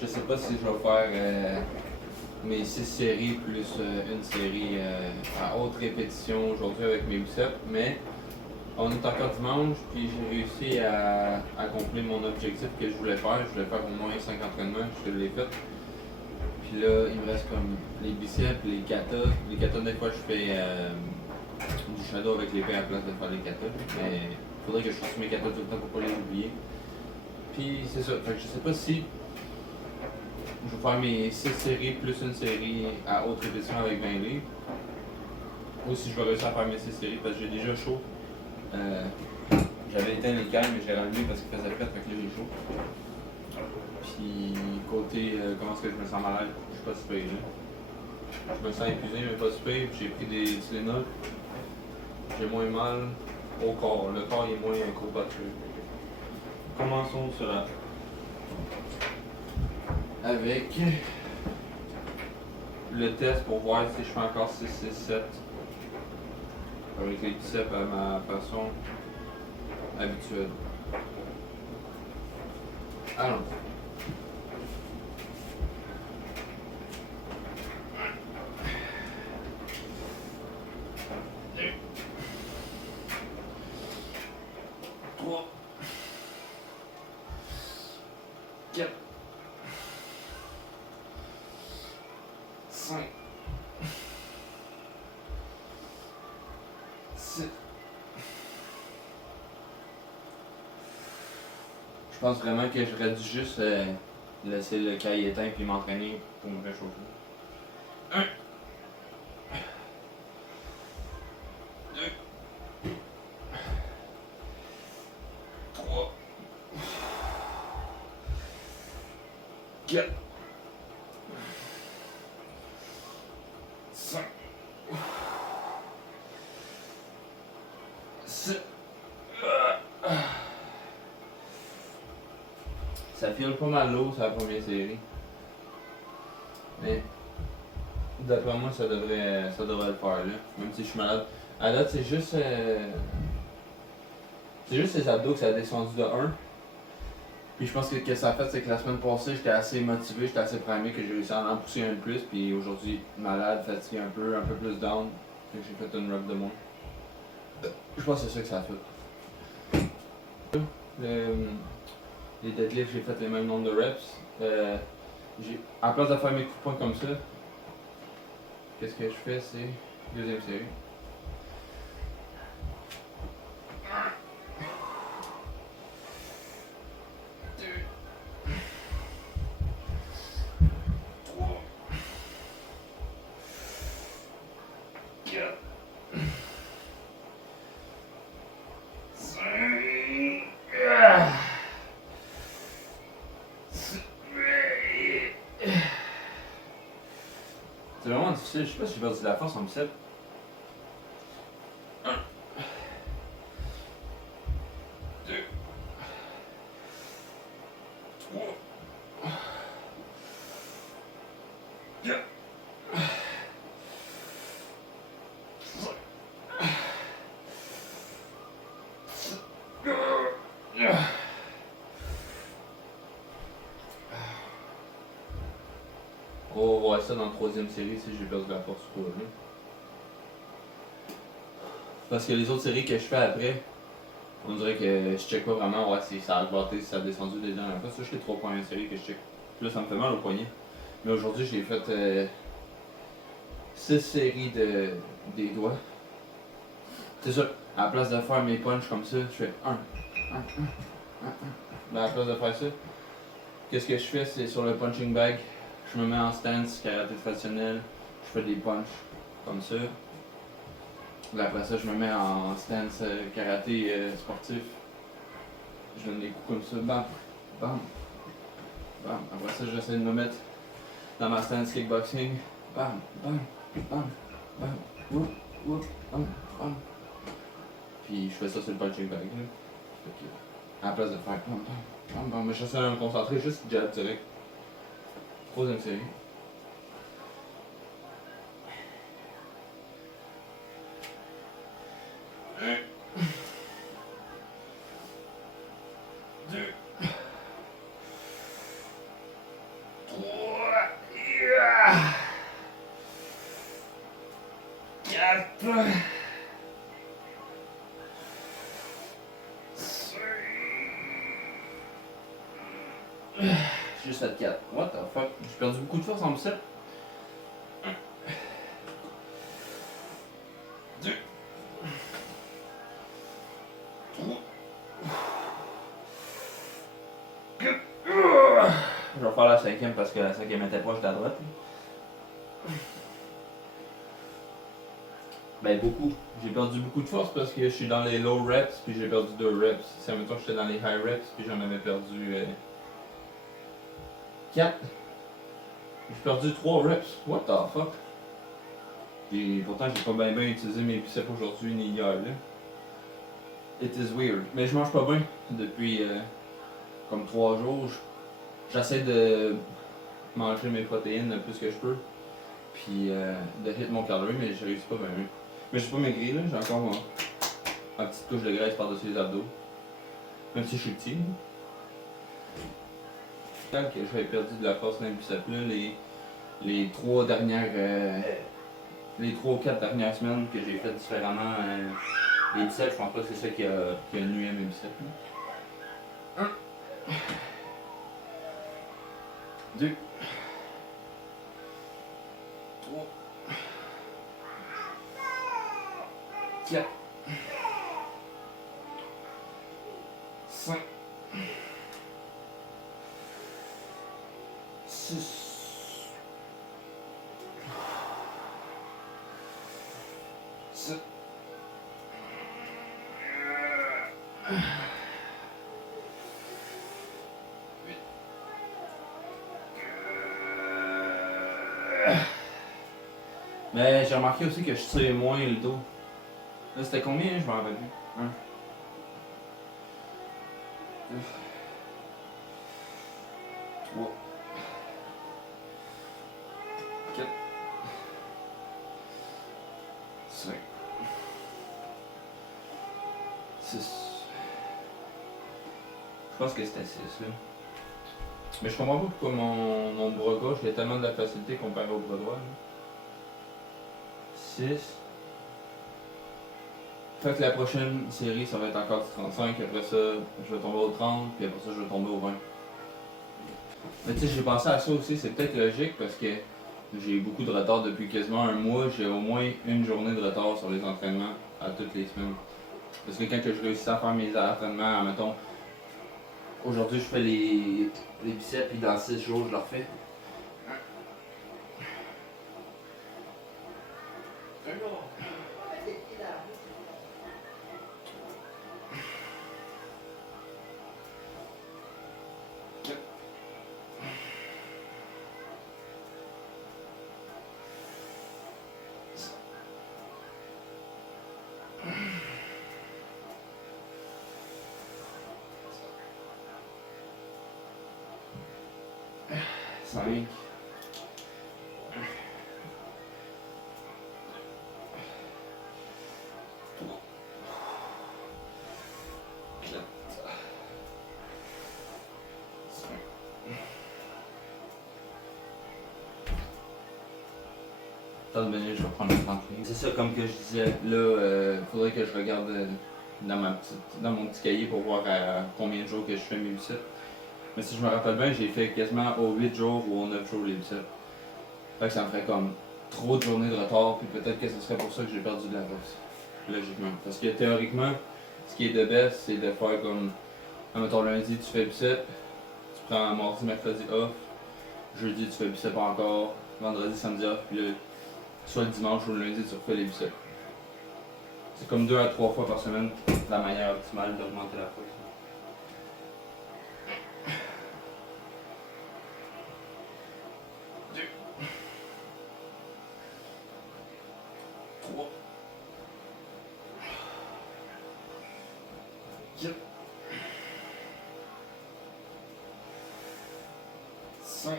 Je sais pas si je vais faire mes 6 séries plus une série à haute répétition aujourd'hui avec mes biceps, mais on est encore dimanche, puis j'ai réussi à accomplir mon objectif que je voulais faire. Je voulais faire au moins 5 entraînements, je l'ai fait. Puis là, il me reste comme les biceps, les katas. Les katas, des fois, je fais du shadow avec l'épée à la place de faire les katas. Mais il faudrait que je fasse mes katas tout le temps pour pas les oublier. Puis c'est ça. Fait que je sais pas si je vais faire mes 6 séries plus une série à haute répétition avec 20 livres. Ou si je vais réussir à faire mes 6 séries parce que j'ai déjà chaud. J'avais éteint les cales, mais j'ai rallumé parce qu'il faisait frais, fait que là j'ai chaud. Puis côté comment est-ce que je me sens malade, je suis pas super là. Je me sens épuisé, mais pas super. J'ai pris des Tylenol. J'ai moins mal au corps. Le corps est moins courbature. Commençons cela avec le test pour voir si je fais encore 6, 6, 7 avec les biceps à ma façon habituelle. Allons. Je pense vraiment que j'aurais dû juste laisser le cahier éteint puis m'entraîner pour me réchauffer. 1, 2, 3, 4, 5, 6. Ça file pas mal lourd sur la première série. Mais d'après moi ça devrait le faire là. Même si je suis malade. À date c'est juste les abdos que ça a descendu de 1. Puis je pense que ce que ça a fait c'est que la semaine passée j'étais assez motivé, j'étais assez primé que j'ai réussi à en pousser un de plus. Puis aujourd'hui malade, fatigué un peu plus down. Fait que j'ai fait une rep de moins. Je pense que c'est ça que ça a fait. Les deadlifts, j'ai fait le même nombre de reps. En place de faire mes coups de poing comme ça, qu'est-ce que je fais, c'est deuxième série. C'est vraiment difficile, je sais pas si j'ai perdu de la force en bicep. 1, 2, 3, 4, 5. On va voir ça dans la troisième série si j'ai perdu de la force ou pas. Parce que les autres séries que je fais après, on dirait que je check pas vraiment ouais, si ça a augmenté, si ça a descendu des dernières fois. Ça, je les 3 premières séries que je check. Puis là, ça me fait mal au poignet. Mais aujourd'hui, j'ai fait 6 séries des doigts. C'est ça. À la place de faire mes punches comme ça, je fais 1, 1, 1, 1, 1. Ben, à la place de faire ça, qu'est-ce que je fais, c'est sur le punching bag. Je me mets en stance karaté traditionnel, je fais des punches comme ça. Après ça, je me mets en stance karaté sportif. Je donne des coups comme ça, bam, bam, bam. Après ça, j'essaie de me mettre dans ma stance kickboxing, bam, bam, bam, bam, whoop, whoop, bam, bam. Puis je fais ça sur le punching bag. À la place de faire bam, bam, bam, bam, mais j'essaie de me concentrer juste jab direct. Troisième série. 2, Juste fait 4. What the fuck? J'ai perdu beaucoup de force en bicep. 2. 3. Je vais faire la cinquième parce que la cinquième était proche de la droite. Ben beaucoup. J'ai perdu beaucoup de force parce que je suis dans les low reps puis j'ai perdu 2 reps. Si admettons j'étais dans les high reps puis j'en avais perdu 4. J'ai perdu 3 reps. What the fuck? Et pourtant j'ai pas bien utilisé mes biceps aujourd'hui ni hier là. It is weird. Mais je mange pas bien depuis comme 3 jours. J'essaie de manger mes protéines le plus que je peux. Puis de hit mon calorie, mais je réussis pas bien. Mais j'ai pas maigri là, j'ai encore ma petite couche de graisse par-dessus les abdos. Même si je suis petit. Quand j'avais perdu de la force dans les biceps là, les 3 dernières. Les 3 ou 4 dernières semaines que j'ai fait différemment les biceps, je pense pas que c'est ça qui a nuit à mes biceps. 1. 2. 3. 4. 5. 6. 7. 8. Mais j'ai remarqué aussi que je tire moins le dos. Là c'était combien? Je m'en rappelle plus. 1. 2. 3. 4. 5. 6. Je pense que c'était 6 là. Mais je comprends pas pourquoi mon bras gauche il a tellement de la facilité comparé au bras droit. 6. Fait que la prochaine série ça va être encore du 35, après ça je vais tomber au 30, puis après ça je vais tomber au 20. Mais tu sais j'ai pensé à ça aussi, c'est peut-être logique parce que j'ai beaucoup de retard depuis quasiment un mois, j'ai au moins une journée de retard sur les entraînements à toutes les semaines. Parce que quand je réussis à faire mes entraînements, mettons, aujourd'hui je fais les biceps puis dans 6 jours je le refais. 5. 4. 5. Tant de minutes, je vais prendre le 30 livres. C'est ça, comme que je disais, là, faudrait que je regarde dans mon petit cahier pour voir à combien de jours que je fais mes biceps. Mais si je me rappelle bien, j'ai fait quasiment aux 8 jours ou aux 9 jours les biceps. Fait que ça me ferait comme trop de journées de retard, puis peut-être que ce serait pour ça que j'ai perdu de la force. Logiquement. Parce que théoriquement, ce qui est de best, c'est de faire comme, admettons lundi, tu fais biceps, tu prends mardi, mercredi off, jeudi, tu fais biceps encore, vendredi, samedi off, puis là, soit le dimanche ou le lundi, tu refais les biceps. C'est comme 2 à 3 fois par semaine la manière optimale d'augmenter la force. 3. 4. 5.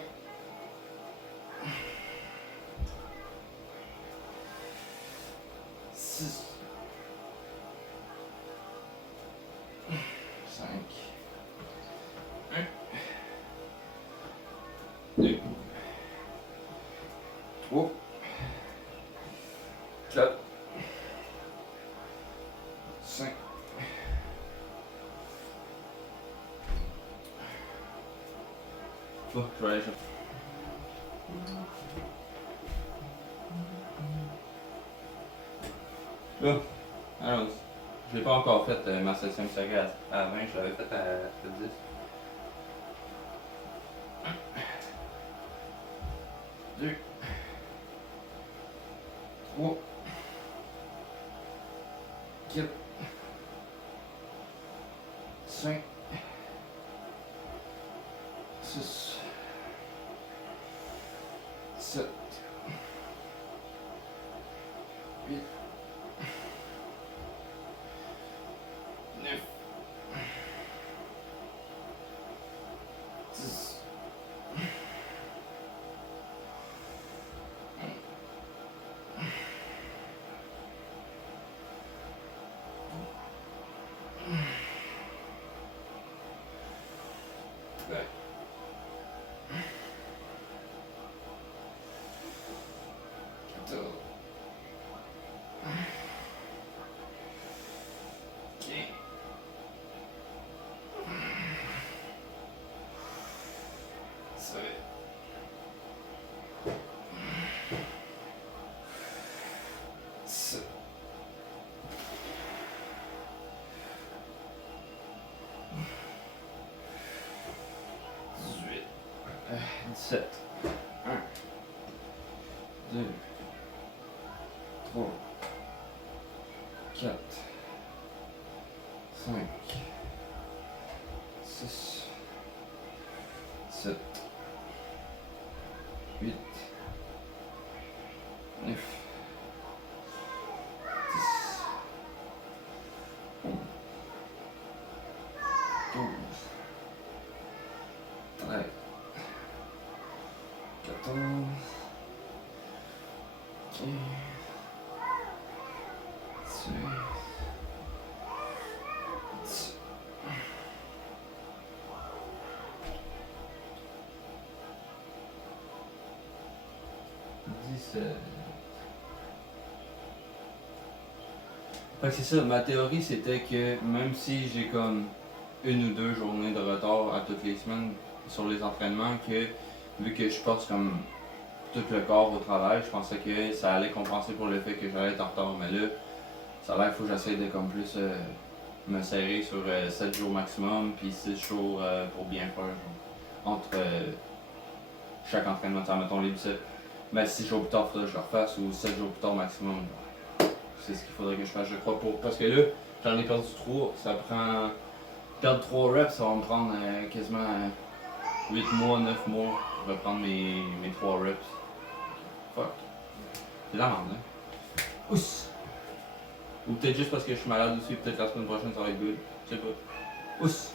6. 5. 1. 2. 3. 4. 5. 6. Bon, je vais aller chercher. Là, alors, je l'ai pas encore fait ma 7e série à 20, je l'avais fait à 10. Deux. 3. 4. 5. 6. 7. 8. 9. 10. 17. 1, 2, 3, 4, 5, 6, 7, 8, 9, 10, 12, 13, 14, 15, 16, 17. Fait que c'est ça, ma théorie c'était que même si j'ai comme une ou deux journées de retard à toutes les semaines sur les entraînements, que vu que je porte comme tout le corps au travail, je pensais que ça allait compenser pour le fait que j'allais être en retard. Mais là, ça a l'air qu'il faut que j'essaie de comme plus me serrer sur 7 jours maximum, puis 6 jours pour bien faire. Genre, entre chaque entraînement, mettons les biceps. Mais 6 jours plus tard, il faudrait que je le refasse, ou 7 jours plus tard maximum. C'est ce qu'il faudrait que je fasse, je crois. Parce que là, j'en ai perdu 3. Ça prend. Perdre 3 reps, ça va me prendre quasiment 8 mois, 9 mois pour reprendre mes 3 reps. Fuck. C'est la merde, hein. Ouss! Ou peut-être juste parce que je suis malade aussi, peut-être la semaine prochaine ça va être good. Je sais pas. Ouss!